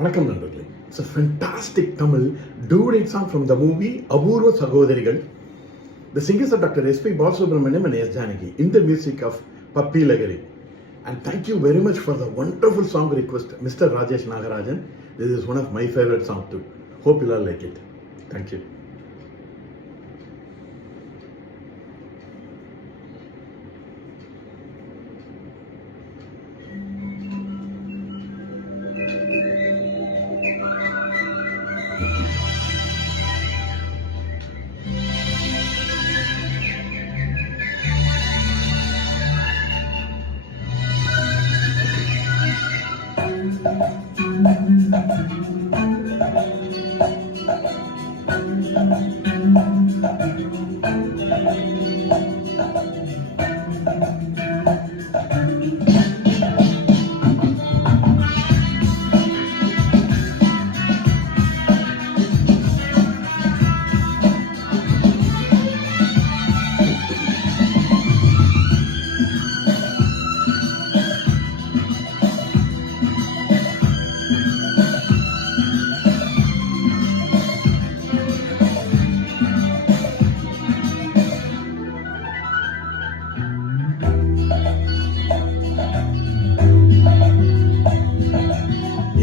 வணக்கம் நண்பர்களே. It's a fantastic Tamil duet song from the movie அபூர்வ சகோதரிகள். The singers are Dr. S.P. Balasubramaniam and S. Janaki in the music of Pappi Lagari. And thank you very much for the wonderful song request, Mr. Rajesh Nagarajan. This is one of my favorite songs too. Hope you all like it. Thank you.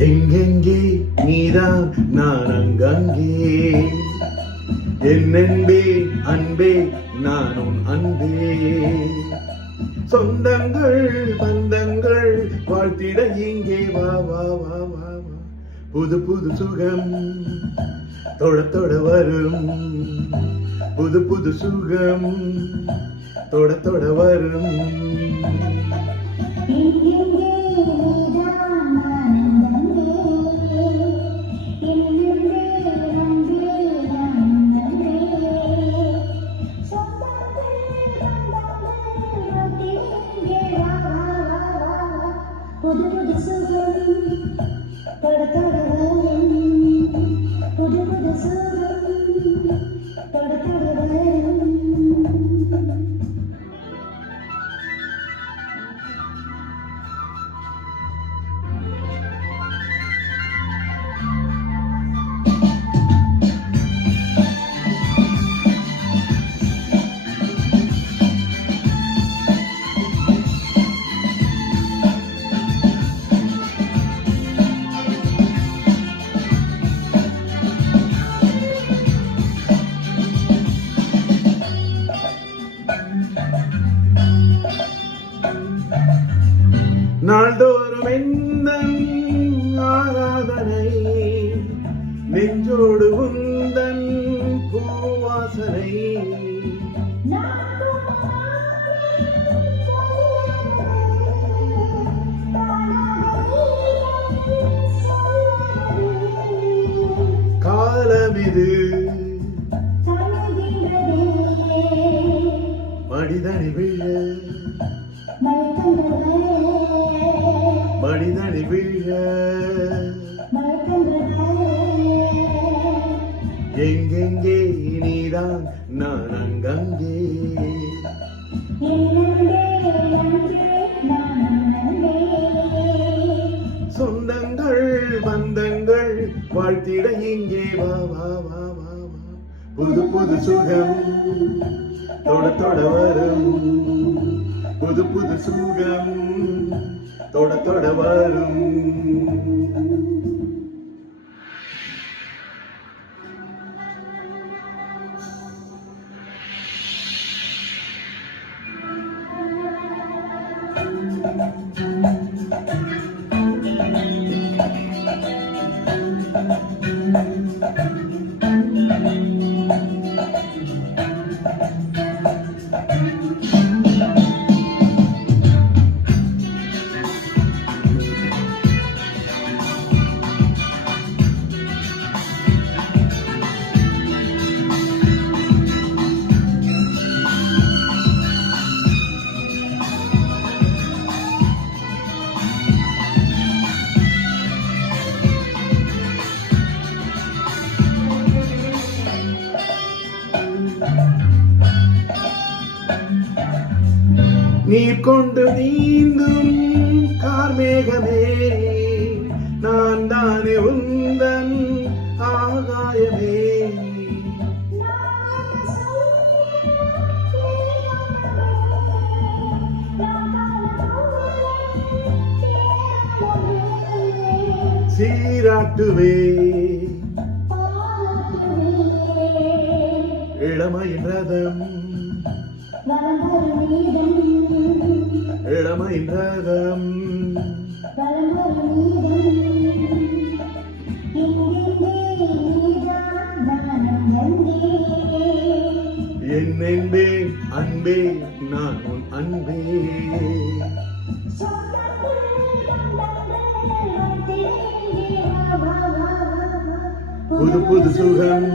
எங்கெங்கே நீதான் நான் அங்கங்கே, என்னென்பே அன்பே நான் உன் அன்பே, சொந்தங்கள் பந்தங்கள் வாழ்த்திட இங்கே வா வா வா வா வா, புது புது சுகம் தொட தொட வரும், புது புது சுகம் தொட தொட வரும். புது புது சுகம் தொட தொட வரும், புது புது சுகம் தொட தொட வரும். நாள்தோறும் எந்தன் ஆராதனை, நெஞ்சோடு உந்தன் பூவாசனை, காலமிது மனிதனை விழ மனிதனை விழ, எங்கெங்கே நீதான் நான் அங்கங்கே, சொந்தங்கள் பந்தங்கள் வாழ்த்திட இங்கே வா வா வா வா வா, புது புது சுகம் தொட தொட வரும், புது புது சுகம் தொட தொட வரும். நீர் கொண்டு நீந்தும் கார்மேகமே, நான் தானே உந்தன் ஆகாயமே. சீராட்டுவே இளமையின் ரதம், இளமையின் ரதம். என் அன்பே அன்பே நான் உன் அன்பே. புது புது சுகம்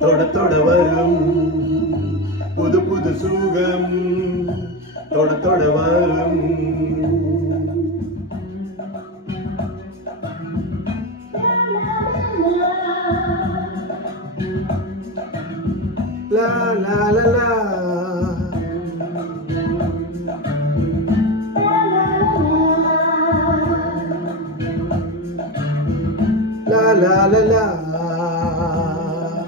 தொட தொட வரும், புது புது சுகம் தொட தொட வரும். லா லா லா லா la la la la